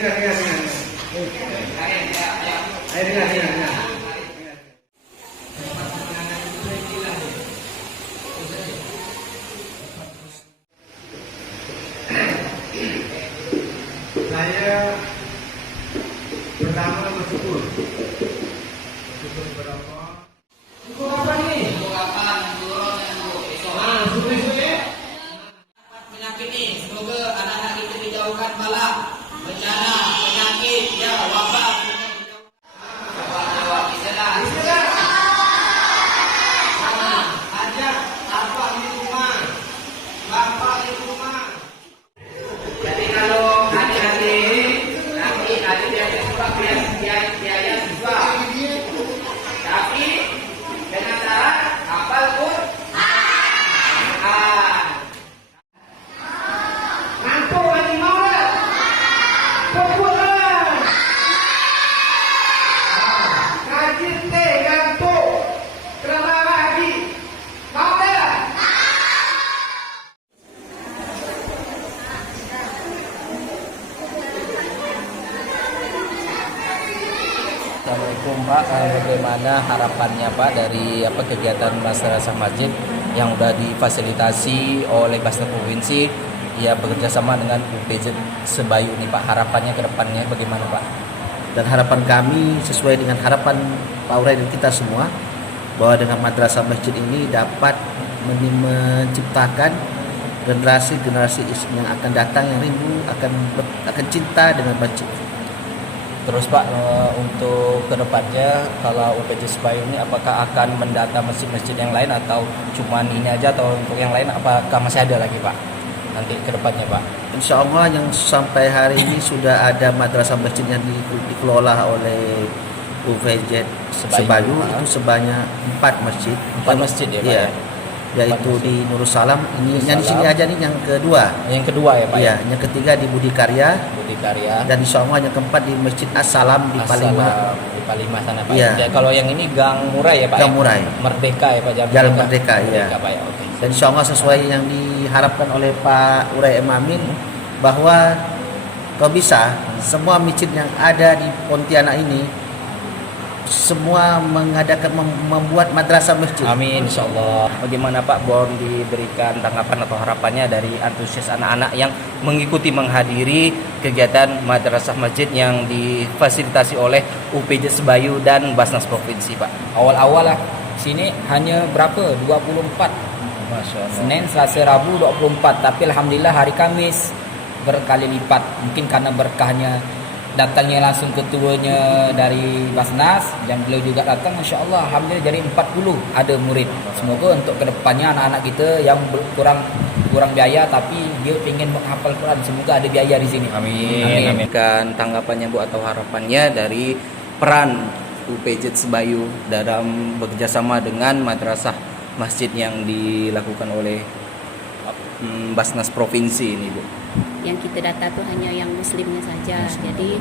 Saya pertama bersyukur kepada Allah. Syukur apa nih? Syukur apa? Syukur ya. Penyakit ini semoga anak-anak kita dijauhkan bala, bencana, penyakit, ya wabak. Ajak apa di rumah, bapak di rumah. Jadi kalau adik-adik nanti ada biaya siswa, tapi dengan syarat hafal Quran. Ngantuk lagi mau tak? Fokus lah. Kaji teh ngantuk. Kenapa lagi? Mau tak? Assalamualaikum Pak, bagaimana harapannya Pak dari kegiatan Madrasah Masjid yang sudah difasilitasi oleh Basnas Provinsi ya bekerja sama dengan UPJ Sebayu nih Pak, harapannya ke depannya bagaimana Pak? Dan harapan kami sesuai dengan harapan Pak Urai dan kita semua bahwa dengan Madrasah Masjid ini dapat menciptakan generasi-generasi yang akan datang yang rindu akan cinta dengan masjid. Terus Pak, untuk kedepannya kalau UPJ Sebayu ini apakah akan mendata masjid-masjid yang lain atau cuman ini aja, atau untuk yang lain apakah masih ada lagi Pak nanti kedepannya Pak? Insya Allah yang sampai hari ini sudah ada madrasah masjid yang dikelola oleh UPJ Sebayu itu sebanyak 4 masjid. 4 masjid ya Pak? Iya. Yaitu di Nurussalam, ini yang di sini aja nih yang kedua. Yang kedua ya Pak? Iya, yang ketiga di Budi Karya. Dan insya Allah yang keempat di Masjid As-Salam di Palima. Di Palima sana Pak. Iya. Ya, kalau yang ini Gang Murai ya Pak? Gang Murai. Merdeka ya Pak? Jalan Merdeka, iya. Pak, ya. Okay. Dan insya Allah sesuai yang diharapkan oleh Pak Urai M. Amin bahwa kalau bisa semua masjid yang ada di Pontianak ini semua membuat madrasah masjid. Amin insyaallah. Bagaimana Pak Bon diberikan tanggapan atau harapannya dari antusias anak-anak yang mengikuti menghadiri kegiatan madrasah masjid yang difasilitasi oleh UPJ Sebayu dan Basnas Provinsi Pak? Awal-awal lah sini hanya berapa? 24. Masya Allah. Senin, Selasa, Rabu 24. Tapi alhamdulillah hari Kamis berkali lipat. Mungkin karena berkahnya datangnya langsung ketuanya dari Basnas dan beliau juga datang, Masya Allah, alhamdulillah jadi 40 ada murid. Semoga untuk kedepannya anak-anak kita yang kurang biaya tapi dia ingin menghafal Quran, semoga ada biaya di sini. Amin. Amin. Kan tanggapannya Bu atau harapannya dari peran UPJ Sebayu dalam bekerjasama dengan madrasah masjid yang dilakukan oleh Basnas Provinsi ini Bu? Yang kita data tuh hanya yang muslimnya saja. Jadi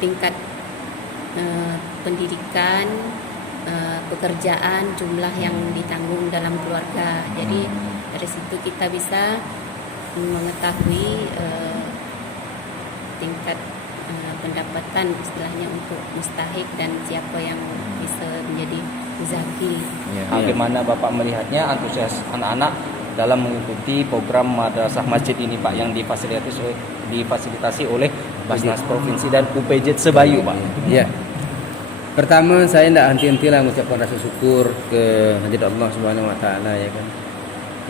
tingkat pendidikan, pekerjaan, jumlah yang ditanggung dalam keluarga. Jadi dari situ kita bisa mengetahui tingkat pendapatan istilahnya untuk mustahik dan siapa yang bisa menjadi muzaki. Bagaimana Bapak melihatnya antusias anak-anak dalam mengikuti program madrasah masjid ini Pak yang difasilitasi oleh Basnas Provinsi dan UPJ Sebayu Pak? Ya. Pertama saya tidak henti-hentilah mengucapkan rasa syukur ke hadirat Allah Subhanahu Wa Taala ya kan.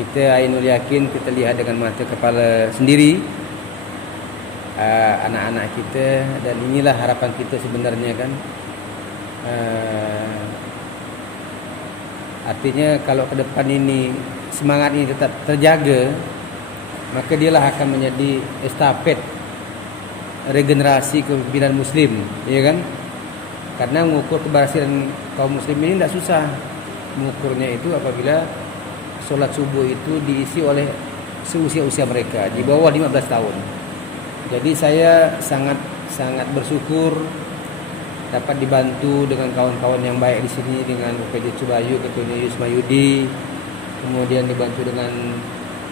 Kita ainul yakin, kita lihat dengan mata kepala sendiri anak-anak kita, dan inilah harapan kita sebenarnya kan. Artinya kalau ke depan ini semangat ini tetap terjaga, maka dialah akan menjadi estafet regenerasi kepemimpinan muslim, ya kan? Karena mengukur keberhasilan kaum muslim ini tidak susah. Mengukurnya itu apabila solat subuh itu diisi oleh seusia-usia mereka di bawah 15 tahun. Jadi saya sangat bersyukur dapat dibantu dengan kawan-kawan yang baik di sini, dengan UPJ Sebayu, Ketua Yusma Yudi, kemudian dibantu dengan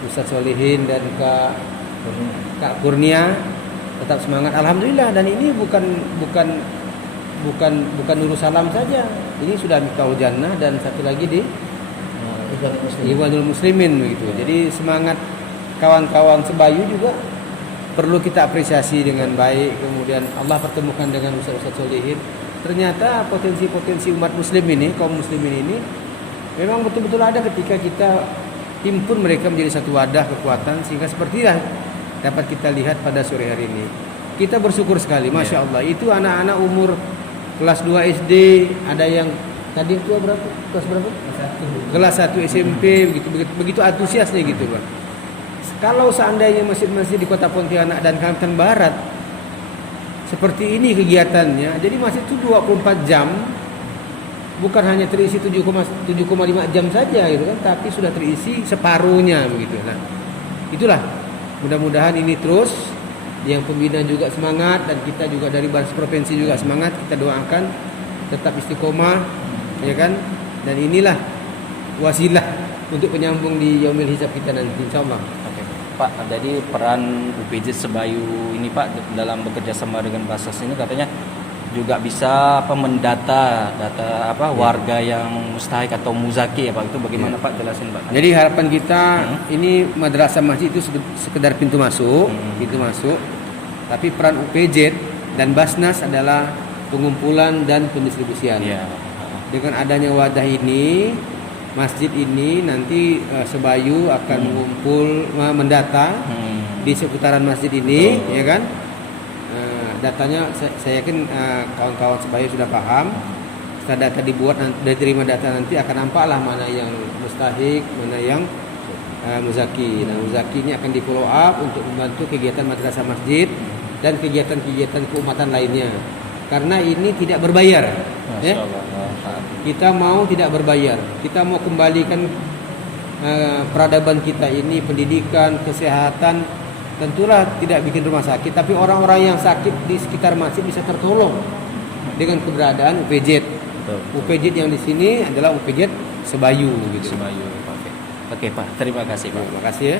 Ustaz Solihin dan Kak Kak Kurnia tetap semangat. Alhamdulillah, dan ini bukan Nurul Salam saja. Ini sudah Miftahul Jannah dan satu lagi di Ikhwanul Muslimin begitu. Jadi semangat kawan-kawan sebayu juga perlu kita apresiasi dengan baik. Kemudian Allah pertemukan dengan ustaz-ustaz solihin. Ternyata potensi-potensi umat muslim ini, kaum muslimin ini memang betul-betul ada ketika kita himpun mereka menjadi satu wadah kekuatan, sehingga sepertilah dapat kita lihat pada sore hari ini. Kita bersyukur sekali, Masya Allah. Itu anak-anak umur kelas 2 SD, ada yang tadi itu berapa? Kelas berapa? Kelas 1 SMP, begitu antusiasnya gitu, Pak. Kalau seandainya masjid-masjid di Kota Pontianak dan Kalimantan Barat seperti ini kegiatannya, jadi masjid itu 24 jam, bukan hanya terisi 7,5 jam saja gitu kan, tapi sudah terisi separuhnya begitu. Nah, itulah mudah-mudahan ini terus, yang pembina juga semangat dan kita juga dari Baris Provinsi juga semangat, kita doakan tetap istiqomah ya kan, dan inilah wasilah untuk penyambung di yaumil hisab kita nanti insyaallah. Oke, Pak, jadi peran UPJ Sebayu ini Pak dalam bekerja sama dengan Basnas ini katanya juga bisa mendata warga yang mustahik atau muzaki ya Pak, itu bagaimana Pak, jelasin Pak. Jadi harapan kita ini madrasah masjid itu sekedar pintu masuk, tapi peran UPJ dan Basnas adalah pengumpulan dan pendistribusian. Iya. Dengan adanya wadah ini, masjid ini nanti Sebayu akan mengumpul mendata di seputaran masjid ini, ya kan? Datanya saya yakin kawan-kawan Sebayu sudah paham. Setelah data dibuat, dari terima data nanti akan nampaklah mana yang mustahik, mana yang muzaki. Nah, muzaki ini akan di follow up untuk membantu kegiatan madrasah masjid dan kegiatan-kegiatan keumatan lainnya. Karena ini tidak berbayar, ya. Kita mau tidak berbayar. Kita mau kembalikan peradaban kita ini, pendidikan, kesehatan. Tentulah tidak bikin rumah sakit, tapi orang-orang yang sakit di sekitar masjid bisa tertolong dengan keberadaan UPJ. UPJ yang di sini adalah UPJ Sebayu gitu. Sebayu. Oke Pak, terima kasih Pak. Terima kasih ya.